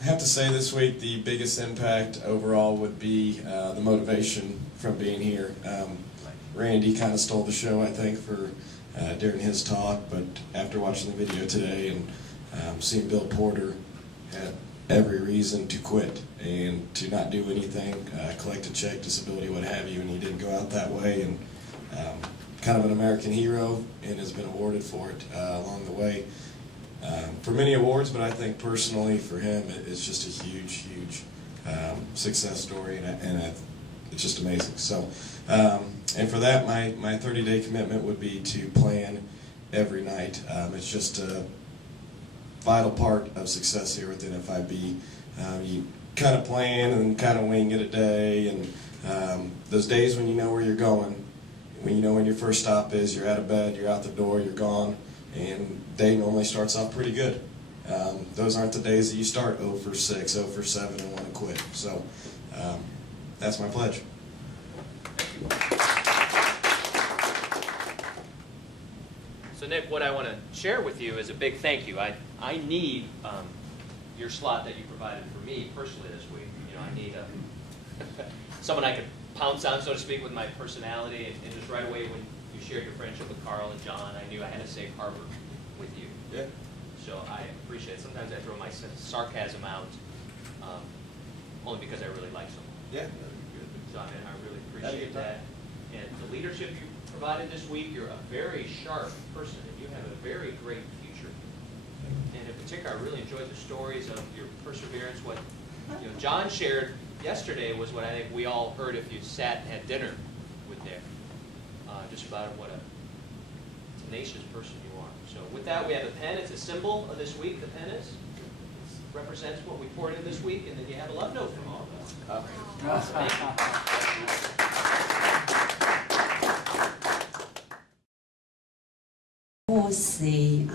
I have to say this week the biggest impact overall would be the motivation from being here. Randy kind of stole the show, I think, for during his talk, but after watching the video today and seeing Bill Porter had every reason to quit and to not do anything, collect a check, disability, what have you, and he didn't go out that way, and kind of an American hero and has been awarded for it along the way. For many awards, but I think personally for him it's just a huge success story, and it's just amazing. So, and for that, my 30-day commitment would be to plan every night. It's just a vital part of success here with NFIB. You kind of plan and kind of wing it a day, and those days when you know where you're going, when you know when your first stop is, you're out of bed, you're out the door, you're gone, and day normally starts off pretty good. Those aren't the days that you start 0 for 6, 0 for 7, and want to quit. So that's my pledge. So Nick, what I want to share with you is a big thank you. I need your slot that you provided for me personally this week. You know, I need someone I could pounce on, so to speak, with my personality, and just right away when you shared your friendship with Carl and John, I knew I had a safe harbor with you. Yeah. So I appreciate it. Sometimes I throw my sarcasm out only because I really like someone. Yeah. So I really appreciate that. And the leadership you provided this week, you're a very sharp person, and you have a very great future. And in particular, I really enjoyed the stories of your perseverance. What John shared yesterday was what I think we all heard if you sat and had dinner with Nick, just about what a tenacious person you are. So with that, we have a pen. It's a symbol of this week. The pen is. It represents what we poured in this week, and then you have a love note from all of us. I will say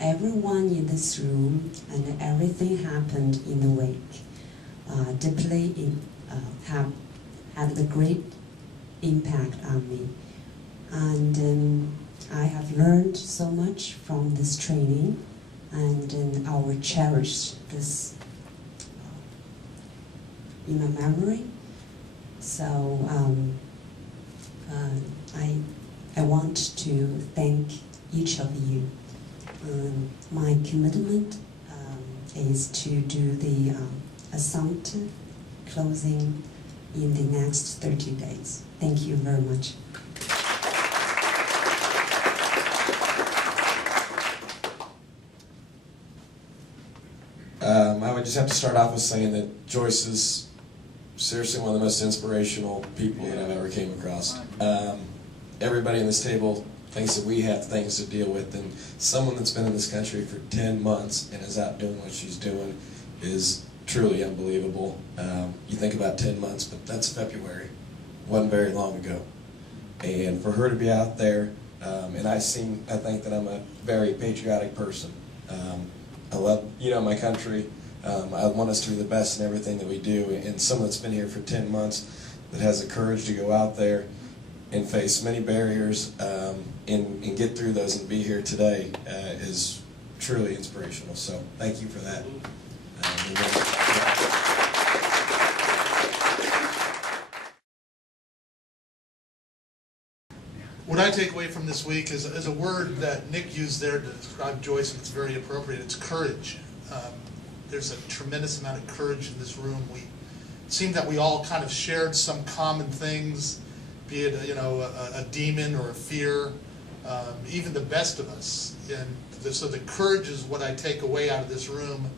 everyone in this room and everything happened in the week deeply had a great impact on me, and I have learned so much from this training, and I will cherish this in my memory. So I want to thank each of you. My commitment is to do the assumptive closing in the next 30 days. Thank you very much. I would just have to start off with saying that Joyce is seriously one of the most inspirational people that I've ever came across. Everybody in this table thinks that we have things to deal with, and someone that's been in this country for 10 months and is out doing what she's doing is truly unbelievable. You think about 10 months, but that's February. Wasn't very long ago. And for her to be out there, and I think that I'm a very patriotic person. I love, my country. I want us to be the best in everything that we do, and someone that's been here for 10 months that has the courage to go out there and face many barriers and get through those and be here today is truly inspirational. So thank you for that. What I take away from this week is a word that Nick used there to describe Joyce, and it's very appropriate. It's courage. There's a tremendous amount of courage in this room. We seemed that we all kind of shared some common things, be it a demon or a fear, even the best of us. And so the courage is what I take away out of this room,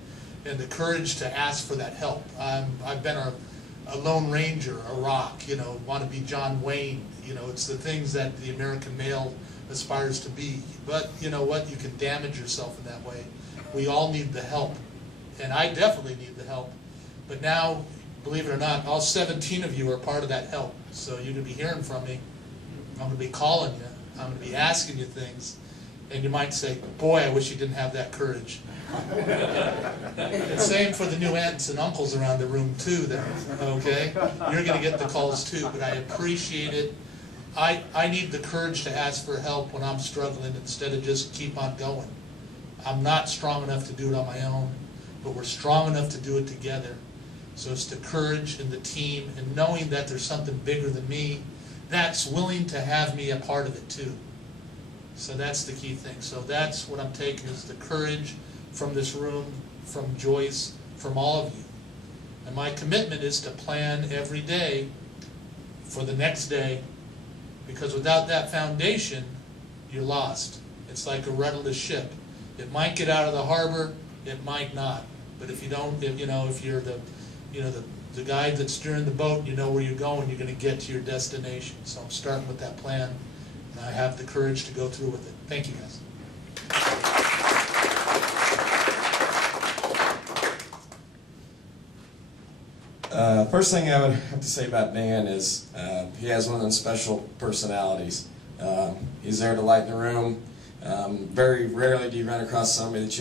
and the courage to ask for that help. I've been a Lone Ranger, a rock, want to be John Wayne. It's the things that the American male aspires to be. But you know what? You can damage yourself in that way. We all need the help. And I definitely need the help. But now, believe it or not, all 17 of you are part of that help. So you're going to be hearing from me. I'm going to be calling you. I'm going to be asking you things. And you might say, boy, I wish you didn't have that courage. And same for the new aunts and uncles around the room too then, okay? You're going to get the calls too, but I appreciate it. I need the courage to ask for help when I'm struggling instead of just keep on going. I'm not strong enough to do it on my own. but we're strong enough to do it together. So it's the courage in the team and knowing that there's something bigger than me that's willing to have me a part of it too. So that's the key thing. So that's what I'm taking, is the courage from this room, from Joyce, from all of you. And my commitment is to plan every day for the next day, because without that foundation, you're lost. It's like a rudderless ship. It might get out of the harbor, it might not. But if you don't, if you're the guy that's steering the boat, you know where you're going, you're going to get to your destination. So I'm starting with that plan, and I have the courage to go through with it. Thank you, guys. First thing I would have to say about Dan is he has one of those special personalities. He's there to lighten the room. Very rarely do you run across somebody that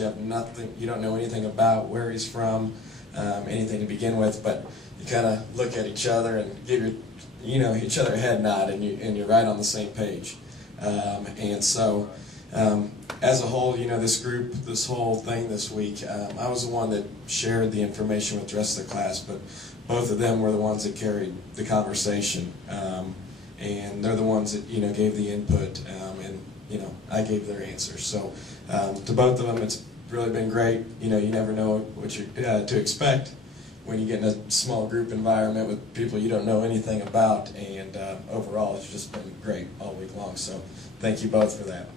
you don't know anything about, where he's from, anything to begin with, but you kind of look at each other and give each other a head nod, and you're right on the same page. And so, as a whole, this group, this whole thing this week, I was the one that shared the information with the rest of the class, but both of them were the ones that carried the conversation, and they're the ones that gave the input, and I gave their answers. So to both of them, it's really been great. You never know what you're to expect when you get in a small group environment with people you don't know anything about, and overall, it's just been great all week long. So thank you both for that.